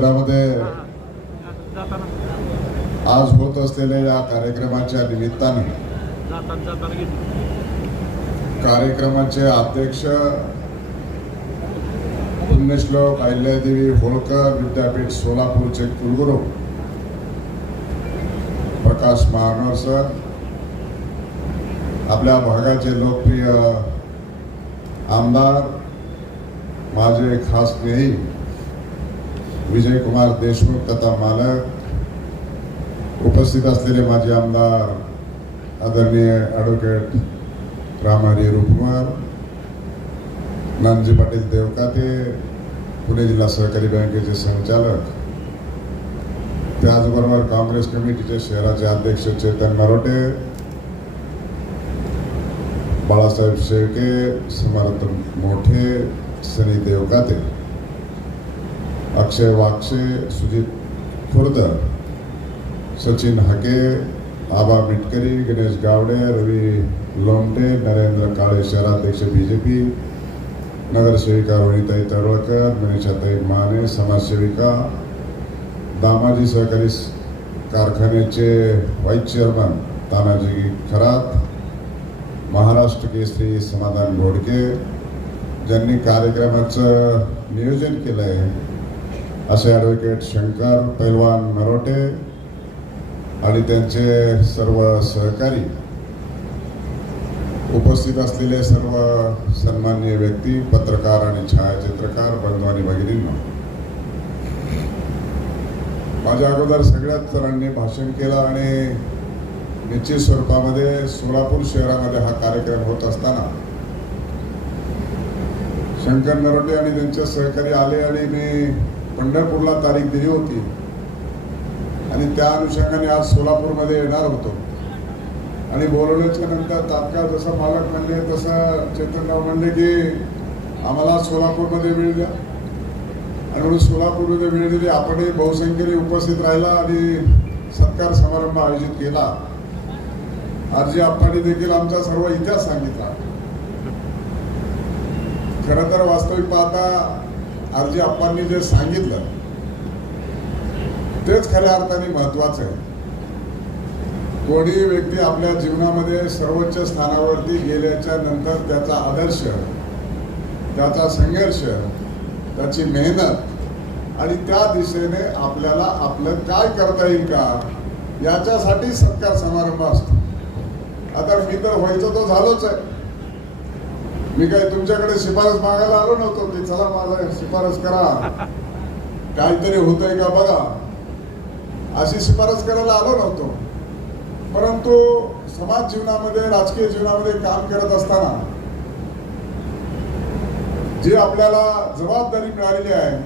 शहरामध्ये आज होत असलेल्या या कार्यक्रमाच्या निमित्ताने कार्यक्रमाचे अध्यक्ष पुण्यश्लोक अहिल्यादेवी होळकर विद्यापीठ सोलापूरचे कुलगुरू प्रकाश महानोर सर आपल्या भागाचे लोकप्रिय आमदार माझे खास स्नेही विजयकुमार देशमुख तथा मालक उपस्थित असलेले माजी आमदार आदरणीय ॲडव्होकेट रामहरी रूपकुमार नानजी पाटील देवकाते पुणे जिल्हा सहकारी बँकेचे संचालक त्याचबरोबर काँग्रेस कमिटीचे शहराचे अध्यक्ष चेतन नरोटे बाळासाहेब शेळके समर्थ मोठे सनी देवकाते. अक्षय वाक्षे सुजित खुर्द सचिन हके आबा मिटकरी गणेश गावडे रवी लोंढे नरेंद्र काळे शहराध्यक्ष बी जे पी नगरसेविका रोहिताई तळवळकर मनीषाताई माने समाजसेविका दामाजी सहकारी कारखान्याचे व्हाईस चेअरमन तानाजी खरात महाराष्ट्र केसरी समाधान घोडके ज्यांनी कार्यक्रमाचं नियोजन केलं आहे असे ॲडव्होकेट शंकर पैलवान नरोटे आणि त्यांचे सर्व सहकारी उपस्थित असलेले सर्व सन्मान्य व्यक्ती पत्रकार आणि छायाचित्रकार बंधू आणि भगिनींना. माझ्या अगोदर सगळ्याच सरांनी भाषण केलं आणि निश्चित स्वरूपामध्ये सोलापूर शहरामध्ये हा कार्यक्रम होत असताना शंकर नरोटे आणि त्यांचे सहकारी आले आणि मी पंढरपूरला तारीख दिली होती. आणि त्या अनुषंगाने आज सोलापूरमध्ये येणार होतो. आणि बोलवल्याच्या नंतर तात्काळ जसं मालक म्हणले तसं चेतनराव म्हणले की आम्हाला सोलापूरमध्ये वेळ द्या. आणि म्हणून सोलापूरमध्ये वेळ दिली. आपणही बहुसंख्येने उपस्थित राहिला आणि सत्कार समारंभ आयोजित केला. आरजी आप्पांनी देखील आमचा सर्व इतिहास सांगितला. खरं तर वास्तविक पाहता आरजी आप्पांनी जे सांगितलं तेच खऱ्या अर्थाने महत्वाचं आहे. कोणी व्यक्ती आपल्या जीवनामध्ये सर्वोच्च स्थानावरती गेल्याच्यानंतर त्याचा आदर्श त्याचा संघर्ष त्याची मेहनत आणि त्या दिशेने आपल्याला आपलं काय करता येईल का याच्यासाठी सत्कार समारंभ असतो. आता मी तर व्हायचं तो झालोच आहे. मी काय तुमच्याकडे शिफारस मागायला आलो नव्हतो? की चला मला शिफारस करा. काहीतरी होतंय का बघा? अशी शिफारस करायला आलो नव्हतो. परंतु समाज जीवनामध्ये राजकीय जीवनामध्ये काम करत असताना जी आपल्याला जबाबदारी मिळालेली आहे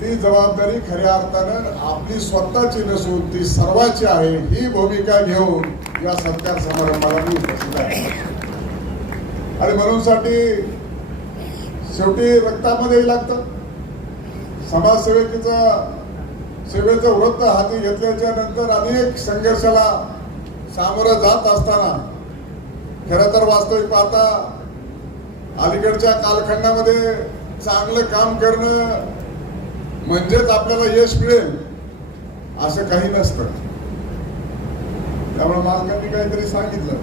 ती जबाबदारी खऱ्या अर्थानं आपली स्वतःची नसून ती सर्वांची आहे. ही भूमिका घेऊन या सत्कार समारंभाला मी उपस्थित आहे. आणि म्हणूनसाठी शेवटी रक्तामध्ये लागतं. समाजसेवेचा सेवेचं वृत्त हाती घेतल्याच्या नंतर अनेक संघर्षाला सामोरं जात असताना खरं तर वास्तविक पाहता अलीकडच्या कालखंडामध्ये चांगलं काम करणं म्हणजेच आपल्याला यश मिळेल असं काही नसतं. त्यामुळे मालकांनी काहीतरी सांगितलं.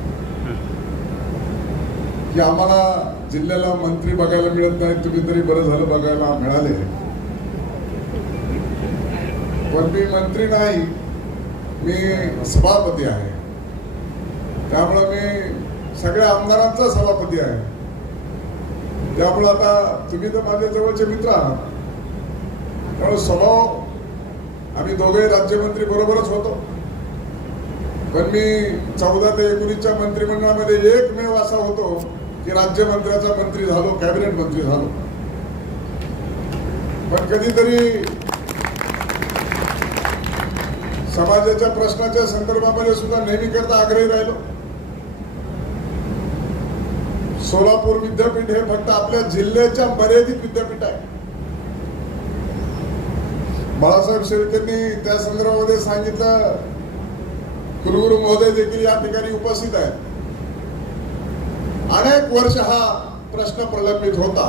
की आम्हाला जिल्ह्याला मंत्री बघायला मिळत नाही तुम्ही तरी बरं झालं बघायला मिळाले. पण मी मंत्री नाही मी सभापती आहे. त्यामुळं मी सगळ्या आमदारांचा सभापती आहे. त्यामुळं आता तुम्ही तर माझ्या जवळचे मित्र आहात. त्यामुळे स्वभाव आम्ही दोघे राज्यमंत्री बरोबरच होतो. पण मी चौदा ते एकोणीसच्या मंत्रिमंडळामध्ये एकमेव असा होतो की राज्यमंत्र्याचा मंत्री झालो कॅबिनेट मंत्री झालो. पण कधीतरी समाजाच्या प्रश्नाच्या संदर्भामध्ये सुद्धा नेहमी करता आग्रही राहिलो. सोलापूर विद्यापीठ हे फक्त आपल्या जिल्ह्याच्या मर्यादित विद्यापीठ आहे. बाळासाहेब शेळकेंनी त्या संदर्भामध्ये सांगितलं कुलगुरू महोदय देखील या ठिकाणी उपस्थित आहेत. अनेक वर्ष हा प्रश्न प्रलंबित होता.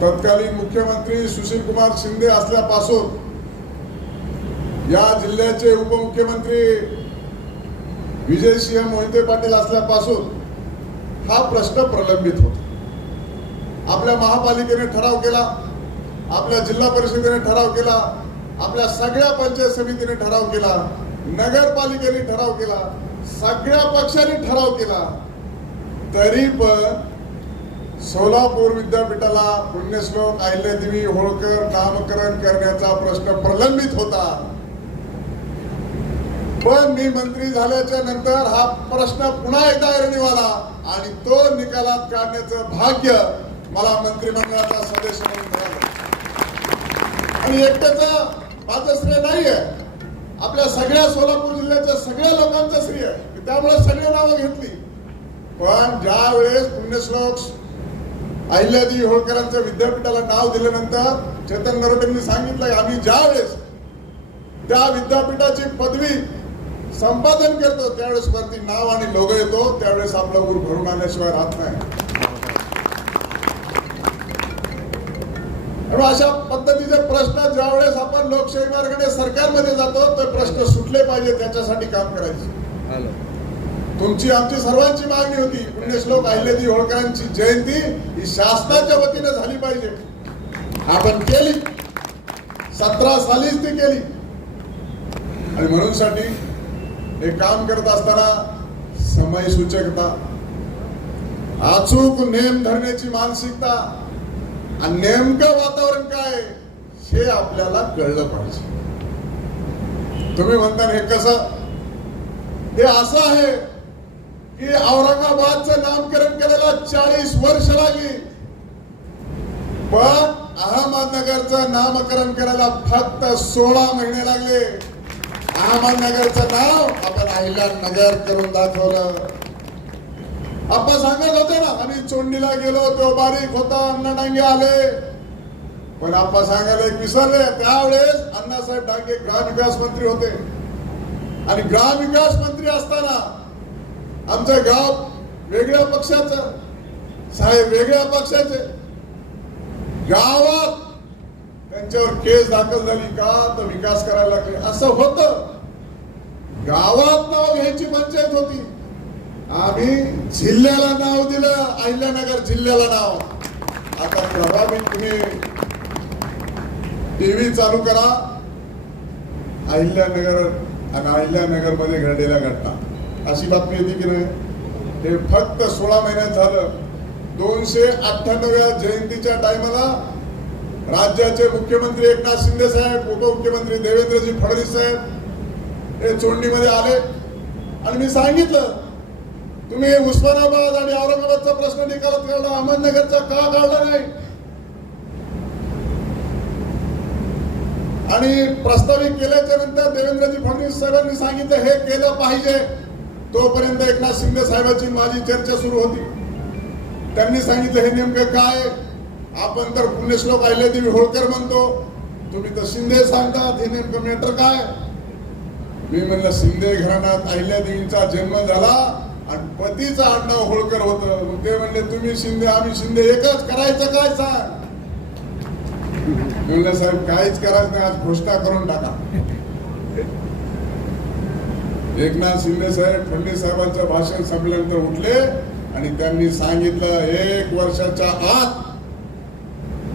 तत्कालीन मुख्यमंत्री सुशील कुमार शिंदे असल्यापासून या जिल्ह्याचे उपमुख्यमंत्री विजयसिंह मोहिते पाटील असल्यापासून हा प्रश्न प्रलंबित होता. आपल्या महापालिकेने ठराव केला आपल्या जिल्हा परिषदेने ठराव केला आपल्या सगळ्या पंचायत समितीने ठराव केला नगरपालिकेने ठराव केला सगळ्या पक्षांनी ठराव केला. तरी पण सोलापूर विद्यापीठाला पुण्यश्लोक अहिल्यादेवी होळकर नामकरण करण्याचा प्रश्न प्रलंबित होता. पण मी मंत्री झाल्याच्यानंतर हा प्रश्न पुन्हा एकदा ऐरणीव आला आणि तो निकालात काढण्याचं भाग्य मला मंत्रिमंडळाचा सदस्य म्हणून मिळालं. आणि एकट्याच माझं श्रेय नाहीये. आपल्या सगळ्या सोलापूर जिल्ह्याच्या सगळ्या लोकांचं श्रेय त्यामुळे सगळे नावं घेतली. पण ज्या वेळेस पुण्यश्लोक अहिल्यादेवी होळकरांचं विद्यापीठाला नाव दिल्यानंतर चेतन नरोटेंनी सांगितलं आम्ही ज्या वेळेस त्या विद्यापीठाची पदवी संपादन करतो त्यावेळेस वरती नाव आणि लोग येतो त्यावेळेस आपला ऊर भरून आल्याशिवाय राहत नाही. अशा पद्धतीचे प्रश्न ज्यावेळेस आपण लोकशाही मार्गाने सरकारमध्ये जातो ते प्रश्न सुटले पाहिजे त्याच्यासाठी काम करायचे. तुमची आमची सर्वांची मागणी होती. पुण्यश्लोक ती होळकरांची जयंती ही शासनाच्या वतीने झाली पाहिजे. आपण केली. सतरा सालीच ती केली. आणि म्हणून साठी हे काम करत असताना समय सूचकता अचूक नेम धरण्याची मानसिकता आणि नेमकं वातावरण काय आहे, हे आपल्याला कळलं पाहिजे. तुम्ही म्हणता हे कसं? हे असं आहे. की औरंगाबादचं नामकरण करायला चाळीस वर्ष लागली. पण अहमदनगरचं नामकरण करायला फक्त सोळा महिने लागले. अहमदनगरचं नाव आपण अहिल्यानगर करून दाखवलं. आपण सांगत होते ना आम्ही चोंडीला गेलो तो बारीक होता अण्णा डांगे आले. पण आपण सांगायला विसरले त्यावेळेस अण्णासाहेब डांगे ग्रामविकास मंत्री होते. आणि ग्रामविकास मंत्री असताना आमचं गाव वेगळ्या पक्षाचं. साहेब वेगळ्या पक्षाचे. गावात त्यांच्यावर केस दाखल झाली का तर विकास करायला लागले. असं होतं. गावात नाव घ्यायची पंचायत होती. आम्ही जिल्ह्याला नाव दिलं अहिल्यानगर जिल्ह्याला नाव. आता प्रभावी तुम्ही टीव्ही चालू करा. अहिल्यानगर आणि अहिल्यानगरमध्ये घडलेल्या घटना अशी बातमी येते की नाही? हे फक्त सोळा महिन्यात झालं. दोनशे अठ्ठ्याण्णव्या जयंतीच्या टायमाला राज्याचे मुख्यमंत्री एकनाथ शिंदे साहेब उपमुख्यमंत्री देवेंद्रजी फडणवीस साहेब हे चोंडीमध्ये आले. आणि मी सांगितलं तुम्ही उस्मानाबाद आणि औरंगाबादचा प्रश्न निकालात काढला अहमदनगरचा का काढला नाही? आणि प्रस्तावित केल्याच्यानंतर देवेंद्रजी फडणवीस साहेबांनी सांगितलं हे केलं पाहिजे. तोपर्यंत एकनाथ शिंदे साहेबांची माझी चर्चा सुरू होती. त्यांनी सांगितलं हे नेमकं काय? आपण तर पुण्यश्लोक देवी होळकर म्हणतो. तुम्ही तर शिंदे सांगतात हे नेमकं मॅटर काय? मी म्हणलं शिंदे घराण्यात अहिल्यादेवीचा जन्म झाला आणि पतीचं आडनाव होळकर होत. ते म्हणले तुम्ही शिंदे आम्ही शिंदे एकच करायचं काय सांग? म्हणलं साहेब काहीच करायचं नाही आज घोषणा करून टाका. एकनाथ शिंदे साहेब फडणवीस साहेबांचं भाषण संपल्यानंतर उठले आणि त्यांनी सांगितलं एक वर्षाच्या आत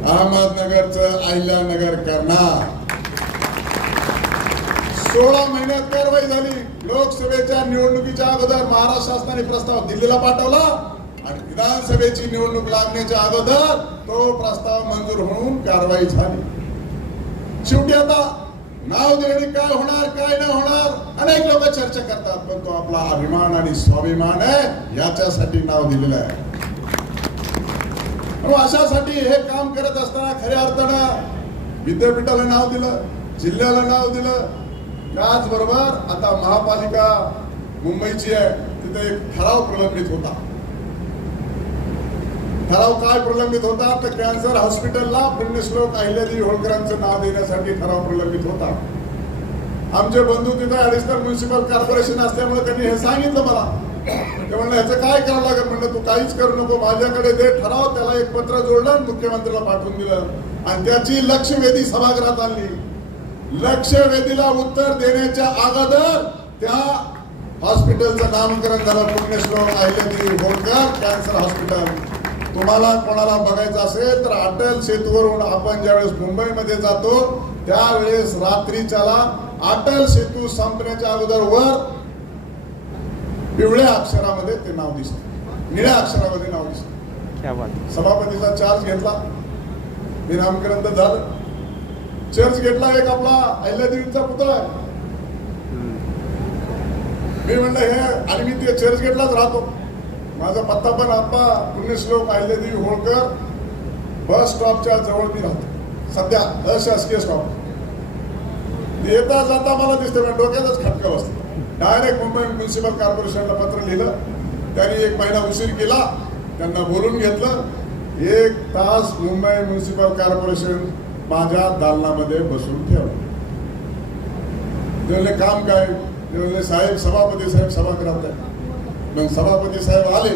अहमदनगरचं अहिल्यानगर करणार. सोळा महिन्यात कारवाई झाली. लोकसभेच्या निवडणुकीच्या अगोदर महाराष्ट्र शासनाने प्रस्ताव दिल्लीला पाठवला आणि विधानसभेची निवडणूक लागण्याच्या अगोदर तो प्रस्ताव मंजूर होऊन कारवाई झाली. शेवटी आता नाव देणे काय होणार काय नाही होणार? अनेक लोक चर्चा करतात पण तो आपला अभिमान आणि स्वाभिमान आहे याच्यासाठी नाव दिलेलं आहे. हो, अशासाठी हे काम करत असताना खऱ्या अर्थानं विद्यापीठाला नाव दिलं जिल्ह्याला नाव दिलं. त्याचबरोबर आता महापालिका मुंबईची आहे तिथे एक ठराव प्रलंबित होता. ठराव काय प्रलंबित होता तर कॅन्सर हॉस्पिटलला पुण्यश्लोक अहिल्यादेवी होळकरांचं नाव देण्यासाठी ठराव प्रलंबित होता. आमचे बंधू तिथे ऍडिशनल म्युन्सिपल कॉर्पोरेशन असल्यामुळे त्यांनी हे सांगितलं मला. ते म्हणलं ह्याचं काय करावं लागेल? म्हणलं तू काहीच करू नको माझ्याकडे दे ठराव त्याला एक पत्र जोडलं मुख्यमंत्र्याला पाठवून दिलं. आणि त्याची लक्षवेधी सभागृहात आणली. लक्षवेधीला उत्तर देण्याच्या अगोदर त्या हॉस्पिटलचं नामकरण झालं. Punyashlok Ahilyadevi Holkar cancer hospital. तुम्हाला कोणाला बघायचं असेल तर अटल सेतूवरून आपण ज्यावेळेस मुंबईमध्ये जातो त्यावेळेस रात्रीच्याला अटल सेतू संपण्याच्या अगोदर वर पिवळ्या अक्षरामध्ये ते नाव दिसतं. निळ्या अक्षरामध्ये नाव दिसतं. क्या बात सभापतीचा चार्ज घेतला. मी नामकरण तर झालं. चर्च घेतला एक आपला अहिल्यादेवीचा पुतळा. आहे मी म्हणलं हे आणि मी ते चर्च गेटलाच राहतो. माझा पत्ता पण आप्पा पुण्यश्लोक अहिल्यादेवी होळकर बस स्टॉपच्या जवळ मी राहतो. सध्या अशासकीय स्टॉप. येता जाता मला दिसतं पण डोक्यातच खटका बसतो डायरेक्ट मुंबई म्युन्सिपल कॉर्पोरेशनला पत्र लिहिलं. त्यांनी एक महिना उशीर केला. त्यांना बोलून घेतलं. एक तास मुंबई म्युन्सिपल कॉर्पोरेशन माझ्या दालनामध्ये बसून ठेवलं. ते काम काय? साहेब सभापती साहेब सभागृहात आहे मग सभापती साहेब आले.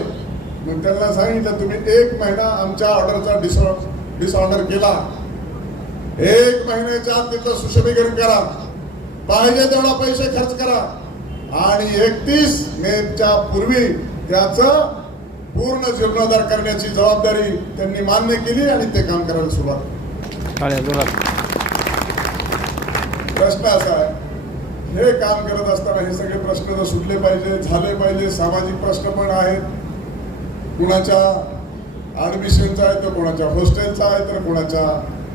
मग त्यांना सांगितलं तुम्ही एक महिना आमच्या ऑर्डरचा डिसऑ डिसऑर्डर केला. एक महिन्याच्या आत तिथं सुशोभीकरण करा. पाहिजे तेवढा पैसे खर्च करा. आणि एकतीस मेच्या पूर्वी त्याचं पूर्ण जीर्णोद्धार करण्याची जबाबदारी त्यांनी मान्य केली आणि ते काम करायला सुरुवात प्रश्न असा आहे हे काम करत असताना हे सगळे प्रश्न जर सुटले पाहिजे झाले पाहिजे सामाजिक प्रश्न पण आहेत. कुणाच्या ॲडमिशनचा आहे तर कोणाच्या हॉस्टेलचा आहे तर कोणाच्या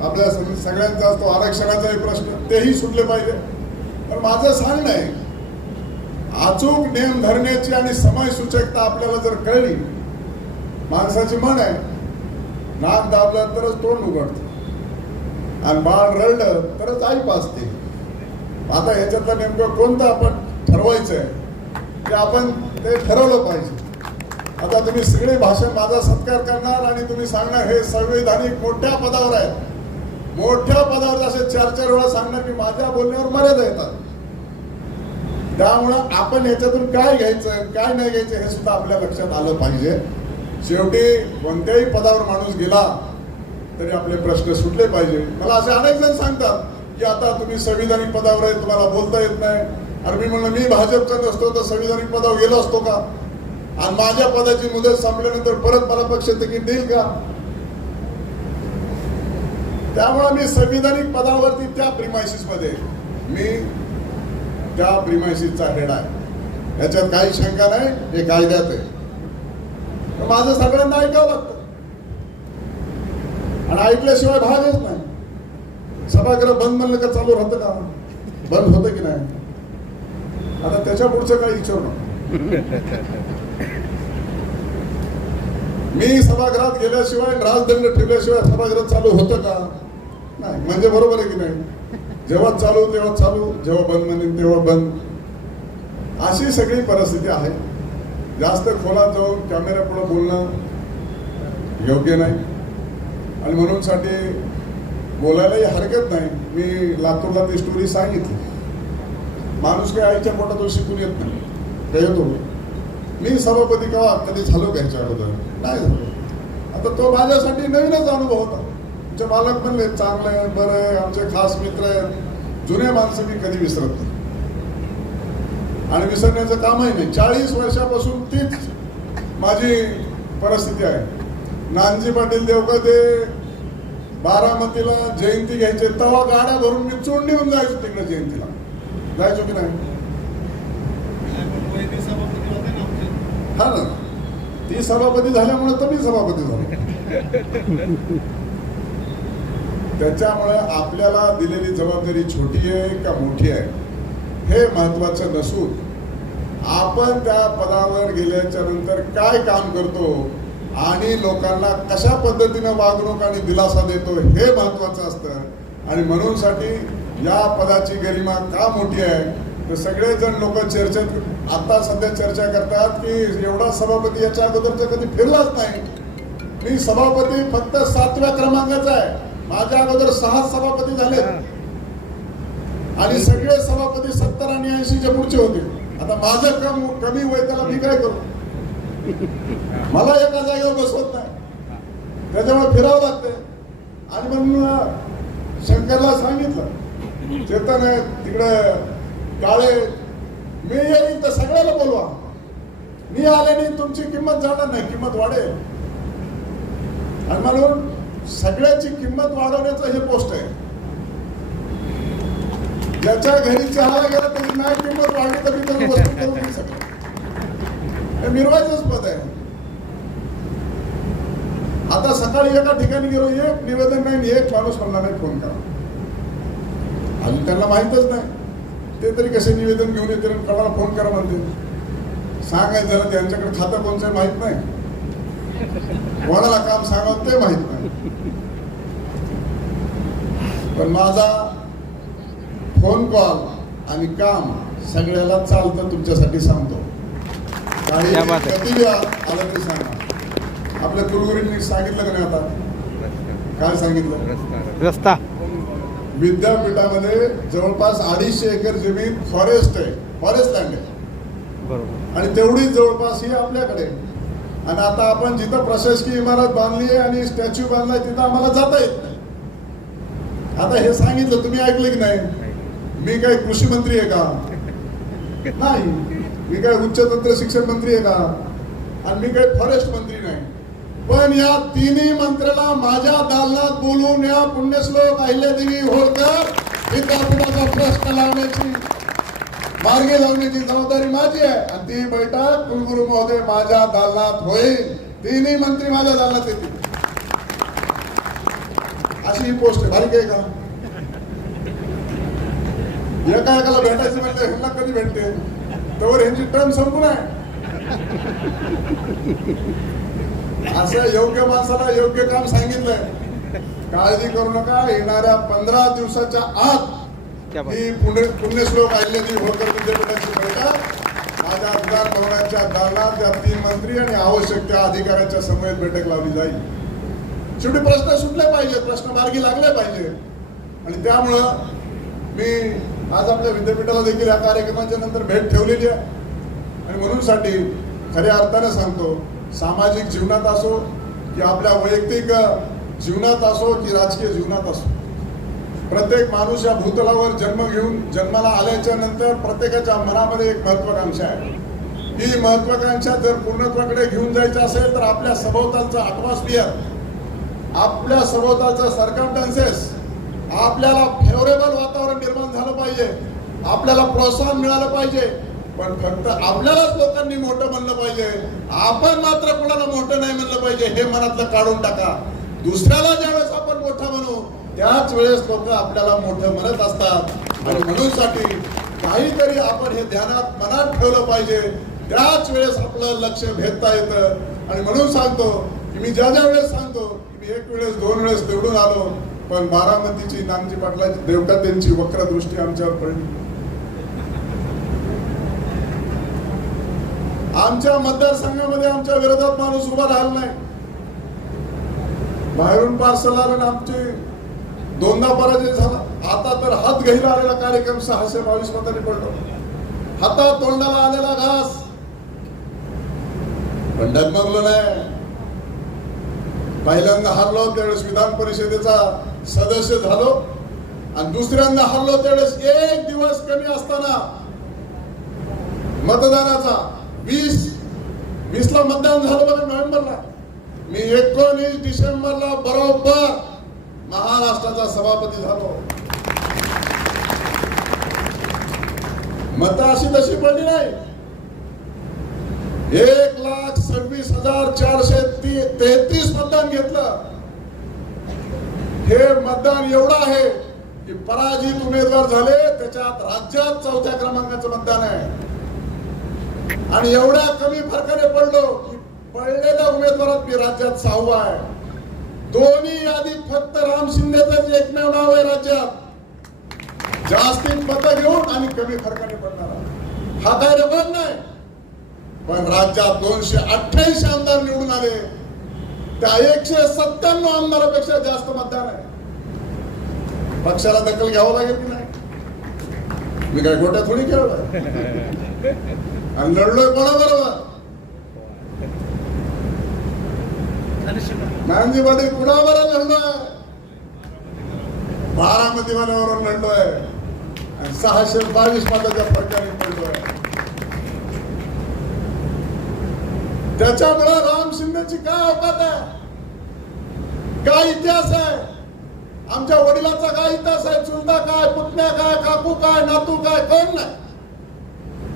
आपल्या सगळ्यांचा असतो आरक्षणाचाही प्रश्न तेही सुटले पाहिजे. पण माझं सांगणं आहे अचूक नियम धरण्याची आणि समय सूचकता आपल्याला जर कळली माणसाची मन आहे नाक दाबलं तरच तोंड उघडतं. आणि बाळ रडलं तरच आई पाचते आता ह्याच्यातलं नेमकं कोणतं आपण ठरवायचं आहे ते आपण ते ठरवलं पाहिजे. आता तुम्ही सगळे भाषण माझा सत्कार करणार आणि तुम्ही सांगणार हे संवैधानिक मोठ्या पदावर आहे मोठ्या पदावर असे चार चार वेळा सांगणार की माझ्या बोलण्यावर मर्यादा येतात. त्यामुळं आपण ह्याच्यातून काय घ्यायचं काय नाही घ्यायचं हे सुद्धा आपल्या लक्षात आलं पाहिजे. शेवटी कोणत्याही पदावर माणूस गेला तरी आपले प्रश्न सुटले पाहिजे. मला असे अनेक जण सांगतात की आता तुम्ही संविधानिक पदावर आहे तुम्हाला बोलता येत नाही. आणि मी म्हणलं मी भाजपचा नसतो तर संविधानिक पदावर गेलो असतो का? आणि माझ्या पदाची मुदत संपल्यानंतर परत मला पक्ष तिकीट देईल का? त्यामुळे मी संविधानिक पदावरती त्या प्रिमायसिसमध्ये मी त्या प्रिमायसिसचा हेड आहे. याच्यात काही शंका नाही हे कायद्यात आहे. तर माझं सगळ्यांना ऐकावं लागतं. आणि ऐकल्याशिवाय भागच नाही. सभागृह बंद म्हणलं का चालू राहतं का? बंद होतं की नाही? आता त्याच्या पुढचं काही विचारू मी सभागृहात गेल्याशिवाय राजदंड ठेवल्याशिवाय सभागृह चालू होतं का? नाही. म्हणजे बरोबर आहे की नाही? जेव्हा चालू तेव्हा चालू जेव्हा बंद म्हणेन तेव्हा बंद. अशी सगळी परिस्थिती आहे. जास्त खोलात जाऊन कॅमेरा बोलणं योग्य नाही. आणि म्हणून साठी बोलायलाही हरकत नाही. मी लातूरला ती स्टोरी सांगितली. माणूस काही आईच्या पोटातून शिकून येत नाही. काय येतो मी? सभापती केव्हा कधी झालो घ्यायच्या अगोदर? नाही झालो. आता तो माझ्यासाठी नवीनच अनुभव होता. तुमचे मालक म्हणले चांगलं आहे बरं आहे आमचे खास मित्र आहेत. जुने माणसं मी कधी विसरत नाही. आणि विसरण्याचं कामही नाही. चाळीस वर्षापासून तीच माझी परिस्थिती आहे. नानजी पाटील देवकते बारामतीला जयंती घ्यायचे तेव्हा गाड्या भरून मी चोंड निघून जायचो तिकडे जयंतीला. जायचो की नाही? हा ना. ती सभापती झाल्यामुळे तर मी सभापती झालो. त्याच्यामुळे आपल्याला दिलेली जबाबदारी छोटी आहे का मोठी आहे? हे महत्वाचं नसून आपण त्या पदावर गेल्याच्यानंतर काय काम करतो? आणि लोकांना कशा पद्धतीने वागणूक आणि दिलासा देतो हे महत्वाचं असतं. आणि म्हणूनसाठी या पदाची गरिमा का मोठी आहे? तर सगळेजण लोक चर्चेत आता सध्या चर्चा करतात की एवढा सभापती याच्या अगोदरचा कधी फिरलाच नाही. मी सभापती फक्त सातव्या क्रमांकाचा आहे. माझ्या अगोदर सहा सभापती झाले आणि सगळे सभापती सत्तर आणि ऐंशीच्या पुढचे होते. आता माझं कम कमी वय त्याला मी काय करू? मला एका जागेवर बसवत नाही त्याच्यामुळे फिरावं लागतंय आणि म्हणून शंकरला सांगितलं चेतन आहे तिकडे काळे मी येईन तर सगळ्याला बोलवा. मी आले नाही तुमची किंमत जाणार नाही किंमत वाढेल. आणि म्हणून सगळ्याची किंमत वाढवण्याचं हे पोस्ट आहे. ज्याच्या घरी चहाला गेला तरी नाही किंमत वाढली तर मी त्याला वस्तू करून शकतो हे मिरवायचंच पद आहे. आता सकाळी एका ठिकाणी गेलो एक निवेदन नाही एक माणूस म्हणला नाही फोन करा अजून त्यांना माहीतच नाही. ते तरी कसे निवेदन घेऊन येते कोणाला फोन करा म्हणते सांगायचं जरा त्यांच्याकडे खातं कोणचं माहीत नाही. कोणाला काम सांगावं ते माहीत नाही. पण माझा फोन कॉल आणि काम सगळ्याला चालतं तुमच्यासाठी सांगतो. काही बात आपल्या कुलगुरूंनी सांगितलं का नाही आता? काय सांगितलं? रस्ता. विद्यापीठामध्ये जवळपास अडीचशे एकर जमीन फॉरेस्ट आहे. फॉरेस्ट लँड आहे. बरोबर. आणि तेवढीच जवळपास ही आपल्याकडे. आणि आता आपण जिथं प्रशासकीय इमारत बांधली आहे आणि स्टॅच्यू बांधलाय तिथं आम्हाला जाता येत नाही. आता हे सांगितलं तुम्ही ऐकलं की नाही. मी काय कृषी मंत्री आहे का? नाही. मी काय उच्च तंत्र शिक्षण मंत्री आहे का? आणि मी काय फॉरेस्ट मंत्री नाही. पण या तिन्ही मंत्र्याला माझ्या दालनात बोलून या पुण्यश्लोक अहिल्यादेवी होळकर विद्यापीठाचा प्रश्न लावण्याची मार्गे लावण्याची जबाबदारी माझी आहे. आणि ती बैठक कुलगुरू महोदय माझ्या दालनात होईल. तिन्ही मंत्री माझ्या दालनात येतील. अशी ही पोस्ट भारी आहे का? एका एकाला भेटायचं म्हणजे ह्यांना कधी भेटते? तर ह्यांची टर्म संपून आहे. असं योग्य माणसाला योग्य काम सांगितलंय. काळजी करू नका येणाऱ्या पंधरा दिवसाच्या आत ही पुणे पुण्यश्लोक अहिल्यादेवी होळकर विद्यापीठाची बैठक. माझ्या विधान भवनाच्या दालनात त्या तीन मंत्री आणि आवश्यक त्या अधिकाऱ्यांच्या समवेत बैठक लावली जाईल. शेवटी प्रश्न सुटले पाहिजे प्रश्न मार्गी लागले पाहिजे आणि त्यामुळं मी आज आपल्या विद्यापीठाला देखील या कार्यक्रमाच्या नंतर भेट ठेवलेली आहे. आणि म्हणून साठी खऱ्या अर्थाने सांगतो सामाजिक जीवनात असो की आपल्या वैयक्तिक जीवनात असो की राजकीय जीवनात असो. प्रत्येक माणूस या भूतलावर जन्म घेऊन जन्माला आल्याच्यानंतर प्रत्येकाच्या मनामध्ये एक महत्वाकांक्षा आहे. ही महत्वाकांक्षा जर पूर्णत्वाकडे घेऊन जायचं असेल तर आपल्या सभोवतालचं अटमॉस्फिअर आपल्या सभोवतालचं सर्कमटन्सेस आपल्याला फेवरेबल वातावरण निर्माण झालं पाहिजे. आपल्याला प्रोत्साहन मिळालं पाहिजे. पण फक्त आपल्यालाच लोकांनी मोठं म्हणलं पाहिजे. आपण मात्र कोणाला मोठं नाही म्हणलं पाहिजे हे मनातलं काढून टाका. दुसऱ्याला ज्यावेळेस आपण मोठं म्हणू त्याच वेळेस लोक आपल्याला मोठं म्हणत असतात. आणि म्हणूनसाठी काहीतरी आपण हे ध्यानात मनात ठेवलं पाहिजे. त्याच वेळेस आपलं लक्ष भेदता येतं. आणि म्हणून सांगतो की मी ज्या ज्या वेळेस सांगतो की मी एक वेळेस दोन वेळेस निवडून आलो. पण बारामतीची नामजी पाटलाची देवटा त्यांची वक्र दृष्टी आमच्यावर पडली. आमच्या मतदारसंघामध्ये आमच्या विरोधात माणूस उभा राहिला नाही. बाहेरून पार्सल आलं आमचे दोनदा पराजय झाला. आता तर हात घ्यायला आलेला कार्यक्रम सहाशे बावीस मतांनी पडलो हातात तोंडाला आलेला घास. पण डगमगलो नाही. पहिल्यांदा हारलो त्यावेळेस विधान परिषदेचा सदस्य झालो आणि दुसऱ्यांदा हल्लो त्यावेळेस एक दिवस कमी असताना मतदानाचा वीस वीस ला मतदान झालं बघा नोव्हेंबरला. मी एकोणीस डिसेंबरला बरोबर महाराष्ट्राचा सभापती झालो. मत अशी तशी पडली नाही. एक लाख सव्वीस हजार चारशे ती- तेहतीस मतदान घेतलं. हे मतदान एवढं आहे की पराजित उमेदवार झाले त्याच्यात राज्यात चौथ्या क्रमांकाचं मतदान आहे. आणि एवढ्या कमी फरकाने पडलो की पडलेल्या उमेदवारात मी राज्यात सहावा आहे. दोन्ही यादीत फक्त राम शिंदेच एकमेव नाव आहे राज्यात. जास्तीत मत घेऊन आणि कमी फरकाने पडणार हा काय रेकॉर्ड नाही. पण राज्यात दोनशे अठ्ठ्याऐंशी आमदार निवडून आले. त्या एकशे सत्त्याण्णव आमदारापेक्षा जास्त मतदान आहे. पक्षाला दखल घ्यावं लागेल की नाही? मी काय गोट्या थोडी खेळलोय? आणि लढलोय कोणाबरोबर? नारायणजी पाटील कुणावर लढलोय बारामती मनावरून लढलोय. आणि सहाशे बावीस मताच्या फरकाने पडलोय. त्याच्यामुळे राम शिंदेची काय औकात आहे? काय इतिहास आहे? आमच्या वडिलांचा काय इतिहास आहे? चुलता काय पुतण्या काय काकू काय नातू काय कोण नाही.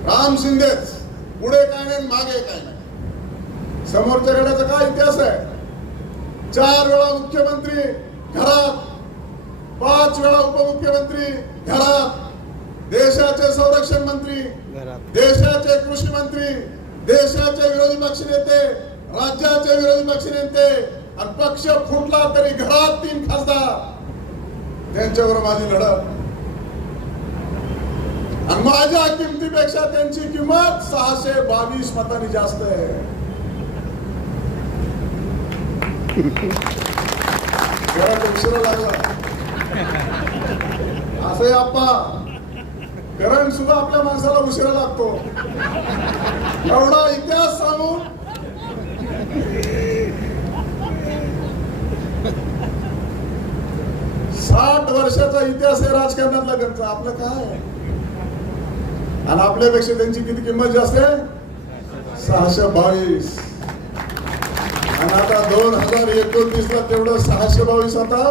राम शिंदेच. पुढे काय नाही मागे काय नाही. समोरच्या गड्याचा काय इतिहास आहे? चार वेळा मुख्यमंत्री घरात पाच वेळा उपमुख्यमंत्री घरात देशाचे संरक्षण मंत्री देशाचे कृषी मंत्री देशाचे विरोधी पक्ष नेते राज्याचे विरोधी पक्ष नेते आणि पक्ष फुटला तरी घरात तीन खासदार. त्यांच्यावर माझी लढत. आणि माझ्या किमतीपेक्षा त्यांची किंमत सहाशे बावीस मतांनी जास्त आहे. लागला. असं आप्पा. करंट सुद्धा आपल्या माणसाला उशिरा लागतो. एवढा इतिहास सांगून साठ वर्षाचा इतिहास आहे राजकारणातला त्यांचा आपलं काय? आणि आपल्यापेक्षा त्यांची किती किंमत जास्त आहे? सहाशे बावीस. आणि आता दोन हजार एकोणतीस ला तेवढं सहाशे बावीस आता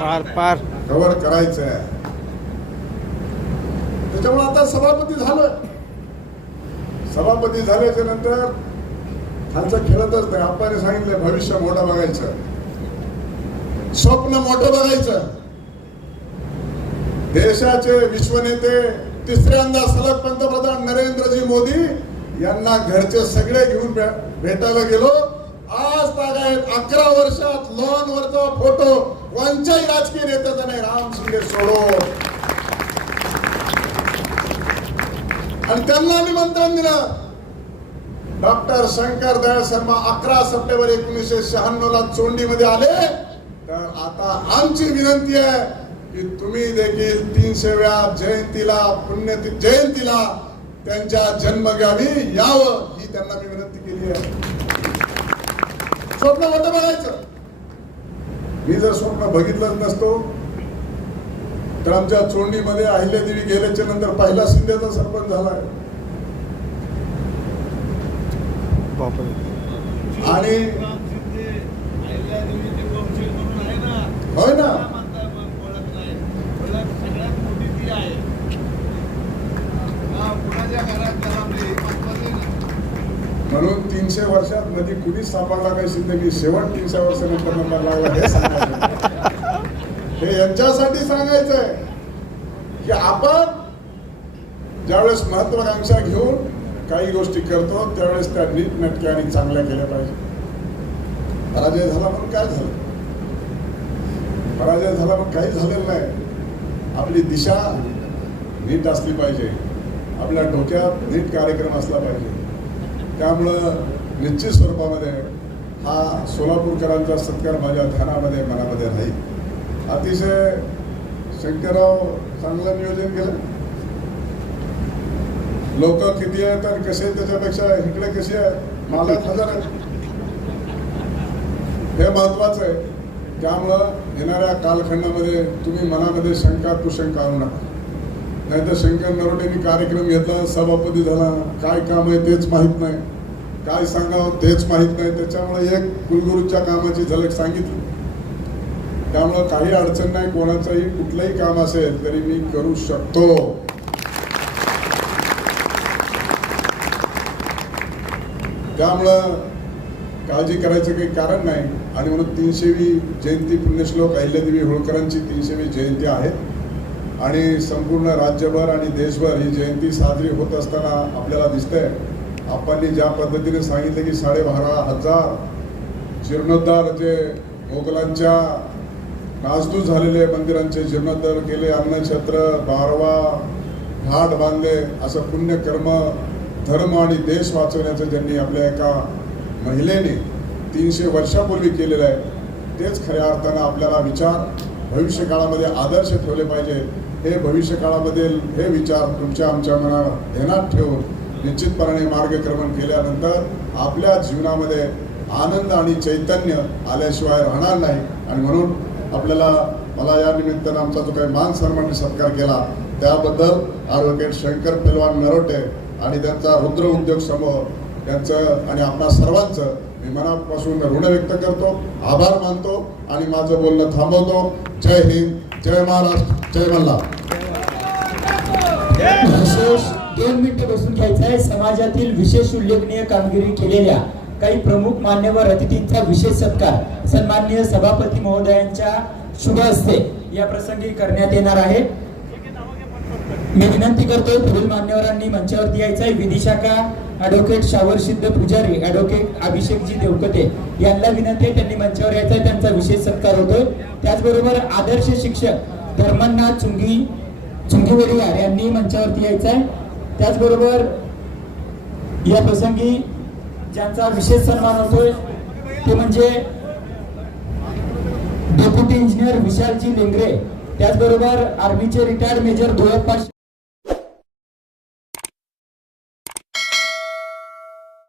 पार पार. कव्हर करायचं आहे त्याच्यामुळे आता सभापती झालोय. सभापती झाल्याच्यानंतर खालचं खेळतच नाही. आपण सांगितलं भविष्य मोठं बघायचं. स्वप्न मोठं बघायचं. देशाचे विश्वनेते तिसऱ्यांदा सलग पंतप्रधान नरेंद्रजी मोदी यांना घरचे सगळे घेऊन भेटायला गेलो. आज तागायत अकरा वर्षात लॉन वरचा फोटो. कोणत्याही राजकीय नेत्याचा नाही. राम शिंदे सोडो आणि त्यांना निमंत्रण दिलं. डॉक्टर शंकर दयाळ शर्मा अकरा सप्टेंबर एकोणीसशे शहाण्णव ला चोंडीमध्ये आले. तर आता आमची विनंती आहे की तुम्ही देखील तीनशेव्या जयंतीला पुण्य जयंतीला त्यांच्या जन्मगावी यावं ही त्यांना मी विनंती केली आहे. स्वप्न होतं बघायचं. मी जर स्वप्न बघितलंच नसतो तर आमच्या चोंडीमध्ये अहिल्यादेवी गेल्याच्यानंतर पहिला शिंदेचा सरपंच झालाय बापरे. आणि होय ना. म्हणून तीनशे वर्षात मध्ये कुणीच सापडला नाही शिंदे. की शेवट तीनशे वर्षानंतर नंबर लागला हे सांगायचं हे यांच्यासाठी सांगायचंय की आपण ज्यावेळेस महत्वाकांक्षा घेऊन काही गोष्टी करतो त्यावेळेस त्या नीट नटक्या आणि चांगल्या केल्या पाहिजे. पराजय झाला म्हणून काय झालं? पराजय झाला म्हणून काही झालेलं नाही. आपली दिशा नीट असली पाहिजे. आपल्या डोक्यात नीट कार्यक्रम असला पाहिजे. त्यामुळं निश्चित स्वरूपामध्ये हा सोलापूरकरांचा सत्कार माझ्या ध्यानामध्ये मनामध्ये राहील. अतिशय शंकरराव चांगलं नियोजन केलं. लोक किती आहेत आणि कसे आहेत त्याच्यापेक्षा इकडे कसे आहे? मालक हजार आहेत हे महत्वाचं आहे. त्यामुळं येणाऱ्या कालखंडामध्ये तुम्ही मनामध्ये शंका कुशंका आणू नका. नाहीतर शंकर नरोटेंनी कार्यक्रम घेतला सभापती झाला. काय काम आहे तेच माहीत नाही. काय सांगावं तेच माहीत नाही. त्याच्यामुळे एक कुलगुरूच्या कामाची झलक सांगितली. त्यामुळं काही अडचण नाही कोणाचंही कुठलंही काम असेल तरी मी करू शकतो. त्यामुळं काळजी करायचं काही कारण नाही. आणि म्हणून तीनशेवी जयंती पुण्यश्लोक अहिल्यादेवी होळकरांची तीनशेवी जयंती आहे. आणि संपूर्ण राज्यभर आणि देशभर ही जयंती साजरी होत असताना आपल्याला दिसतंय. आपण ज्या पद्धतीने सांगितलं की साडेबारा हजार जीर्णोद्धार जे मोगलांच्या नासधूस झालेले मंदिरांचे जीर्णोद्धार केले अन्नछत्र बारवा घाट बांधले असं पुण्यकर्म धर्म आणि देश वाचवण्याचं ज्यांनी आपल्या एका महिलेने तीनशे वर्षापूर्वी केलेलं आहे तेच खऱ्या अर्थानं आपल्याला विचार भविष्यकाळामध्ये आदर्श ठेवले पाहिजे. हे भविष्यकाळामध्ये हे विचार तुमच्या आमच्या मनात ध्यानात ठेवून निश्चितपणाने मार्गक्रमण केल्यानंतर आपल्या जीवनामध्ये आनंद आणि चैतन्य आल्याशिवाय राहणार नाही. आणि म्हणून आपल्याला मला या निमित्तानं आमचा जो काही मान सन्मान सत्कार केला त्याबद्दल ॲडव्होकेट शंकर पेलवान नरोटे आणि त्यांचा रुद्र उद्योग समूह यांचं आणि आपणा सर्वांचं मी मनापासून ऋण व्यक्त करतो आभार मानतो आणि माझं बोलणं थांबवतो. जय हिंद जय महाराष्ट्र जय मल्ला विशेष दोन मिनिटं बसून घ्यायचं आहे समाजातील विशेष उल्लेखनीय कामगिरी केलेल्या काही प्रमुख मान्यवर अतिथींचा विशेष सत्कार सन्माननीय सभापती महोदयांच्या शुभ हस्ते या प्रसंगी करण्यात येणार आहे. मी विनंती करतो पुढील मान्यवरांनी मंचावरती यायचं आहे विधिशाखा ॲडव्होकेट शावर सिद्ध पुजारी ॲडव्होकेट अभिषेकजी देवकते यांना विनंती आहे त्यांनी मंचावर यायचं आहे त्यांचा विशेष सत्कार होतोय. त्याचबरोबर आदर्श शिक्षक धर्मनाथ चुंगी चुंगीवरिया यांनी मंचावरती यायचं आहे त्याचबरोबर या प्रसंगी ज्यांचा विशेष सन्मान होतोय ते म्हणजे डेप्युटी इंजिनियर विशालजी लेंगरे. त्याचबरोबर आर्मीचे रिटायर्ड मेजर दोयप्पा